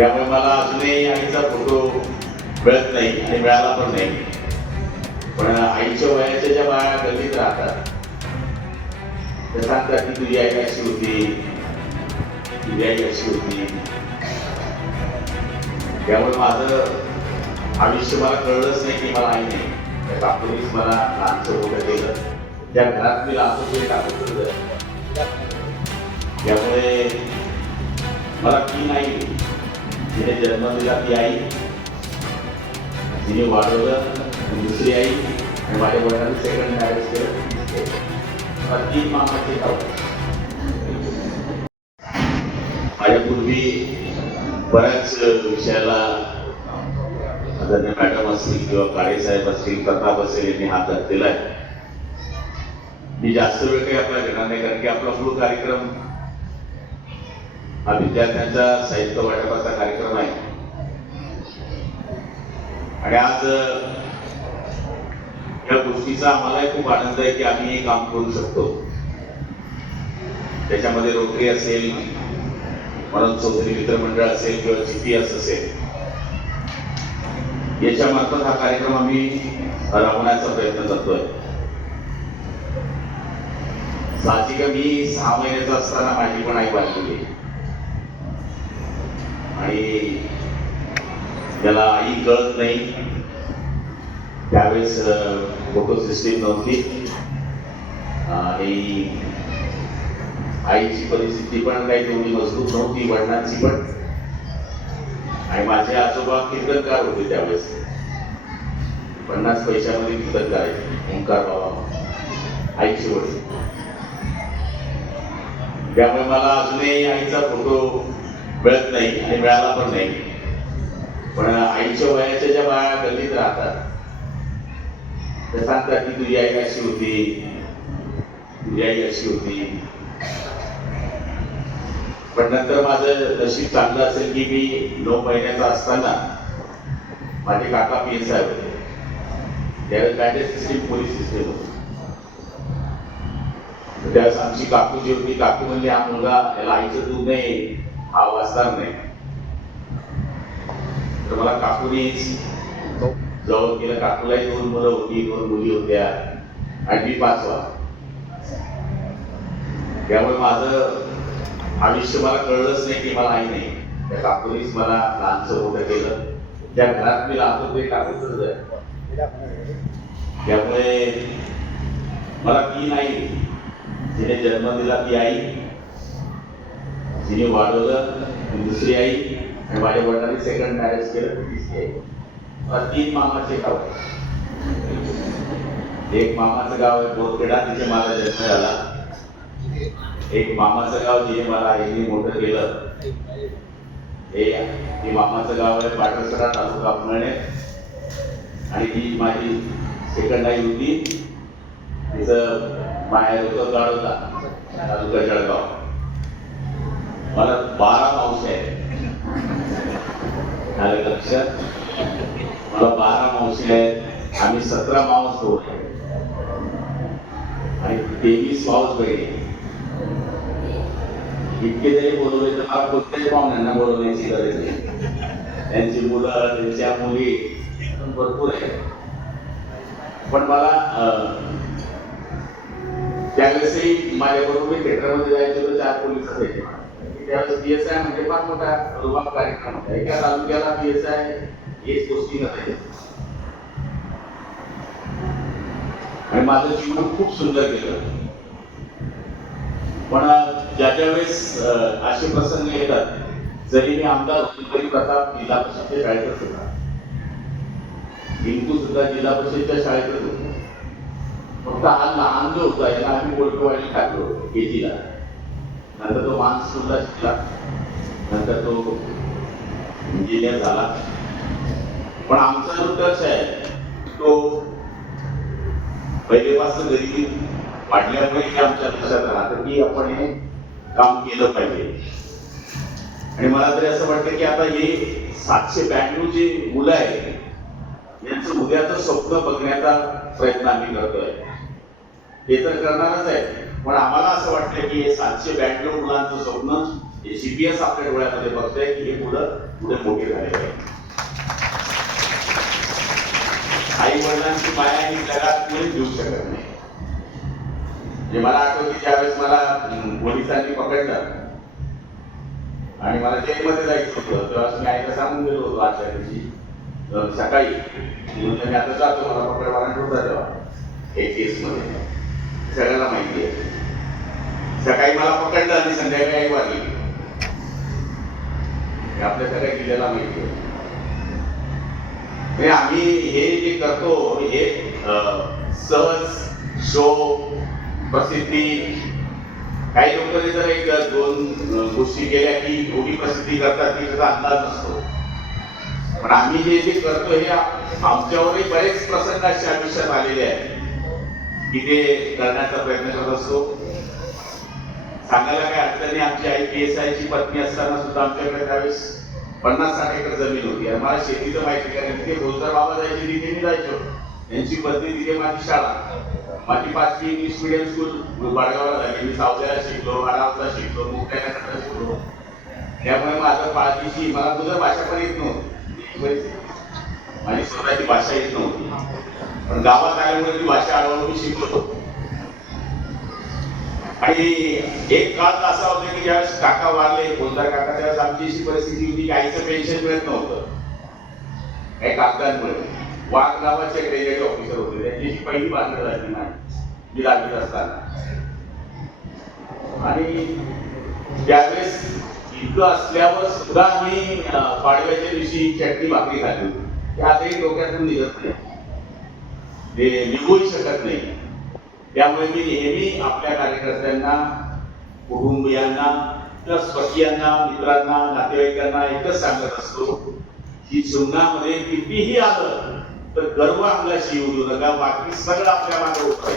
त्यामुळे मला अजूनही आईचा फोटो मिळत नाही आणि मिळाला पण नाही. पण आईच्या वयाच्या ज्या बाया गल्लीत राहतात त्या सांगतात की तुझी आई अशी होती, तुझी आई अशी होती. त्यामुळे माझं आयुष्य मला कळलंच नाही की मला आई नाही. त्या काकूनीच मला लहानचं मोठं केलं. त्या घरात मी लहानचं ते टाकून ठेवलं. त्यामुळे मला ती नाही, तिने जन्म दिला ती आई, तिने वाढवलं दुसरी आई, आणि माझ्या वडिलांनी सेकंड मॅरेज केलं. तीन मामाचे गाव. माझ्या पूर्वी बऱ्याच विषयाला आदरणीय मॅडम असतील किंवा काळे साहेब असतील, प्रताप असेल यांनी हात घातलेला आहे. मी जास्त वेळ काही आपला घेणार नाही, कारण की आपला मूळ कार्यक्रम हा विद्यार्थ्यांचा साहित्य वाटपाचा कार्यक्रम आहे. आणि आज या गोष्टीचा आम्हालाही खूप आनंद आहे की आम्ही हे काम करू शकतो. त्याच्यामध्ये रोटरी असेल, मनोज चौधरी मित्रमंडळ असेल किंवा जीपीएस असेल, याच्या मार्फत हा कार्यक्रम आम्ही राबवण्याचा प्रयत्न करतोय. साहजिक मी 6 महिन्याचा असताना माझी पण आई वारली आणि त्याला आई कळत नाही. त्यावेळेस फोटो सिस्टीम नव्हती आणि आईची परिस्थिती पण काही तेवढी मजबूत नव्हती, वडिलांची पण. आणि माझे आजोबा कीर्तनकार होते त्यावेळेस, 50 पैशामध्ये कीर्तनकार आहे, ओंकार बाबा आईचे वडील. त्यामुळे मला अजूनही आईचा फोटो मिळत नाही आणि मिळाला पण नाही. पण आईच्या वयाच्या ज्या बाया गल्लीत राहतात त्या सांगतात की तुझी आई अशी होती, तुझी आई अशी होती. पण नंतर माझं नशीब चांगलं असेल की मी 9 महिन्याचा असताना माझे काका पी साहेब होते. त्यावेळेस बँडेज सिस्टीम, पोलीस सिस्टीम होती. त्यावेळेस आमची काकू जी होती, काकू म्हणजे हा मुलगा याला आईचं दूध नाही, हा वाचणार नाही. तर मला काकूनीच जवळ केलं. काकूलाही 2 मुलं होती, 2 मुली होत्या आणि मी 5वा. त्यामुळे माझं आयुष्य मला कळलंच नाही की मला आई नाही. त्या काकूनीच मला लहानचं मोठं केलं. ज्या घरात मी राहतो ते टाकून ठेवलं. त्यामुळे मला ती नाही, तिने जन्म दिला ती आई, तिने वाढवलं दुसरी आई, आणि माझ्या वडिलांनी सेकंड मॅरेज केलं तिसरी आई. मला 3 मामाचे गाव. एक मामाचं गाव आहे बोरखेडा, तिथे माझा जन्म झाला. एक मामाचं गाव जिथे मला आईने मोठं केलं, हे मामाचं गाव आहे पाटसरा, तालुका अमळनेर. आणि ती माझी सेकंड आई होती, तिचं माहेर होतं गाडोदा, तालुका जळगाव. मला 12 मावशी आहेत. आलं लक्षात? मला 12 मावशी आहेत. आम्ही 17 मावस भाऊ आणि 23 मावस बहिणी. इतके जरी बोलवले तर मला कोणत्याही पाहुण्यांना बोलवण्याची गरज नाही. त्यांची मुलं, त्यांच्या मुली भरपूर आहेत. पण मला त्यावेळेसही माझ्याबरोबर मी थिएटरमध्ये जायचो तर 4 पोलीस असायचे. त्यावेळेस PSI म्हणजे फार मोठा रुबाब कार्यक्रम होता. एका तालुक्याला PSI हेच गोष्टी नव्हत्या. आणि माझं जीवन खूप सुंदर गेलं. पण ज्या वेळेस असे प्रसंग येतात, जरी मी आमदार होतो तरी प्रताप जिल्हा परिषदच्या शाळेतच होता, बिंदू सुद्धा जिल्हा परिषदच्या शाळेतच होतो. फक्त हा लहान जो होता याला आम्ही बोलकेवाडी टाकलो KG ला. नंतर तो मान स्कूलला शिकला, नंतर तो इंजिनियर झाला. पण आमचा जो टच आहे तो पहिलेपासून गरिबी वाढल्यामुळे आमच्या लक्षात राहतं की आपण हे काम केलं पाहिजे. आणि मला तरी असं वाटतं की आता हे 792 जे मुलं आहेत यांचं उद्याचं स्वप्न बघण्याचा प्रयत्न आम्ही करतोय. ते तर करणारच आहे, पण आम्हाला असं वाटतं की हे 792 मुलांचं स्वप्न जीपीएस आपल्या डोळ्यामध्ये बघतोय की हे पुढे मोठे झाले आहे. आई वडिलांची माया ही जगात कोणी देऊ शकत नाही. म्हणजे मला आठवतं की ज्यावेळेस मला पोलिसांनी पकडलं आणि मला जेलमध्ये जायचं होतं तेव्हा मी आईला सांगून गेलो होतो आजच्या दिवशी सकाळी म्हणून मी आता जातो, मला पकड वॉरंट होता तेव्हा एक केसमध्ये, सगळ्याला माहिती आहे. सकाळी मला पकडलं आणि संध्याकाळी 1 वाजली. आपल्या सगळ्या जिल्ह्याला माहिती आहे. आम्ही हे जे करतो हे सहज शो प्रसिद्धी, काही लोकांनी जर 1-2 गोष्टी केल्या की एवढी प्रसिद्धी करतात की त्याचा अंदाज नसतो. पण आम्ही जे करतो हे आमच्यावरही बरेच प्रसंग असे आयुष्यात आलेले आहेत की ते करण्याचा प्रयत्न करत असतो. सांगायला काय अडचण नाही, आमची आई PSI ची पत्नी असताना सुद्धा आमच्याकडे त्यावेळेस 50-60 एकर जमीन होती आणि मला शेतीचं माहिती, कारण तिथे रोजगार बाबा जायचे, तिथे मी जायचो. यांची पत्नी, तिथे माझी शाळा, माझी 5वी इंग्लिश मिडियम स्कूल बाळगावला झाली. मी सावल्याला शिकलो, आरावला शिकलो, मुक्त्याला शिकलो. त्यामुळे माझं पाळतीची मला तुझं भाषा पण येत नव्हती, माझी स्वतःची भाषा येत नव्हती, पण गावात आल्यामुळे ती भाषा हळूहळू मी शिकलो. आणि एक काळ असा होता की ज्यावेळेस काका वारले, पोलदार काका, त्यावेळेस आमची अशी परिस्थिती होती की आईचं पेन्शन मिळत नव्हतं काही कागदांमुळे. वाघ नावाचे ग्रेज्युएट ऑफिसर होते, त्यांची पहिली भांडण झाली मी 10वीत असताना. आणि त्यावेळेस इतकं असल्यावर सुद्धा आम्ही पाडव्याच्या दिवशी चटणी भाकरी खाल्ली होती. ते आजही डोक्यातून निघत नाही, ते निघूही शकत नाही. त्यामुळे मी नेहमी आपल्या कार्यकर्त्यांना, कुटुंबियांना, स्वकीयांना, मित्रांना, नातेवाईकांना एकच सांगत असतो की जीवनामध्ये कितीही आलं तर गर्व अंगाशी येऊ देऊ नका, बाकी सगळं आपल्या मागे उभं.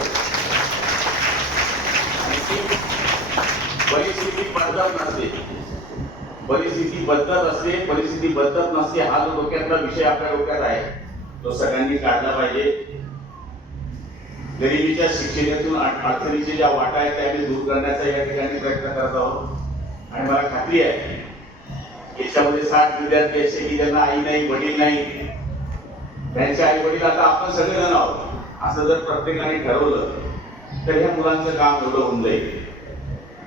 परिस्थिती बदलत नसते, परिस्थिती बदलत असते, परिस्थिती बदलत नसते हा जो डोक्यातला विषय आपल्या डोक्यात आहे तो सगळ्यांनी काढला पाहिजे. गरिबीच्या शिक्षणातून अडचणीचे ज्या वाटा आहेत त्या आम्ही दूर करण्याचा या ठिकाणी प्रयत्न करत आहोत. आणि मला खात्री आहे याच्यामध्ये 60 विद्यार्थी असे की त्यांना आई नाही, वडील नाही, त्यांचे आई वडील आता आपण सगळेजण आहोत असं जर प्रत्येकाने ठरवलं तर ह्या मुलांचं काम एवढं होऊन जाईल.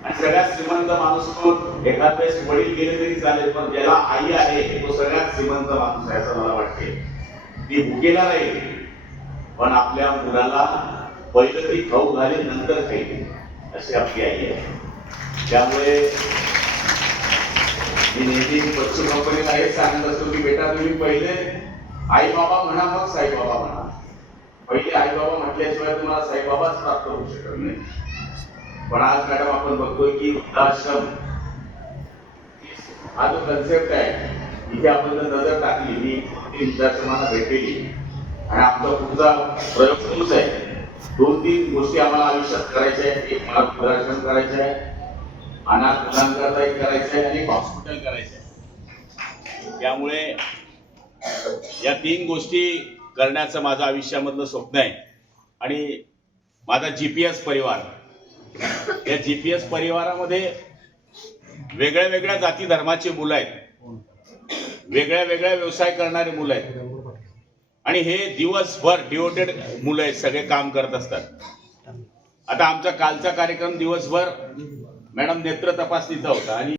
आणि सगळ्यात श्रीमंत माणूस कोण? एखाद वेळेस वडील गेले तरी चालेल, पण ज्याला आई आहे तो सगळ्यात श्रीमंत माणूस आहे असं मला वाटते. ती भुकेला राहील पण आपल्या मुलाला पहिलं तरी खाऊ घालेल, नंतर खाईल, अशी आपली आई आहे. त्यामुळे मी नेहमी बच्चू कंपनीला हेच सांगत असतो की बेटा तुम्ही पहिले आई बाबा म्हणा, मग साईबाबा म्हणा. पहिले आई बाबा म्हटल्याशिवाय तुम्हाला साईबाबाच प्राप्त होऊ शकत नाही. पण आज मॅडम आपण बघतोय की वृद्धाश्रम हा जो कन्सेप्ट आहे इथे आपण जर नजर टाकली, मी वृद्धाश्रमाला भेट दिली आणि आमचा पुढचा प्रयोग सुरूच आहे. 2-3 गोष्टी आम्हाला आयुष्यात करायच्या आहेत. एक मला वृद्धाश्रम करायचं आहे, अनाथ मुलांकरता एक करायचं आहे आणि एक हॉस्पिटल करायचं आहे. त्यामुळे या 3 गोष्टी करण्याचं माझं आयुष्यामधलं स्वप्न आहे. आणि माझा GPS परिवार, या GPS परिवारामध्ये वेगळ्या वेगळ्या जाती धर्माची मुलं आहेत, वेगळ्या वेगळ्या व्यवसाय करणारी मुलं आहेत आणि हे दिवसभर डिवोटेड मुलं आहेत, सगळे काम करत असतात. आता आमचा कालचा कार्यक्रम दिवसभर मॅडम नेत्र तपासणीचा होता आणि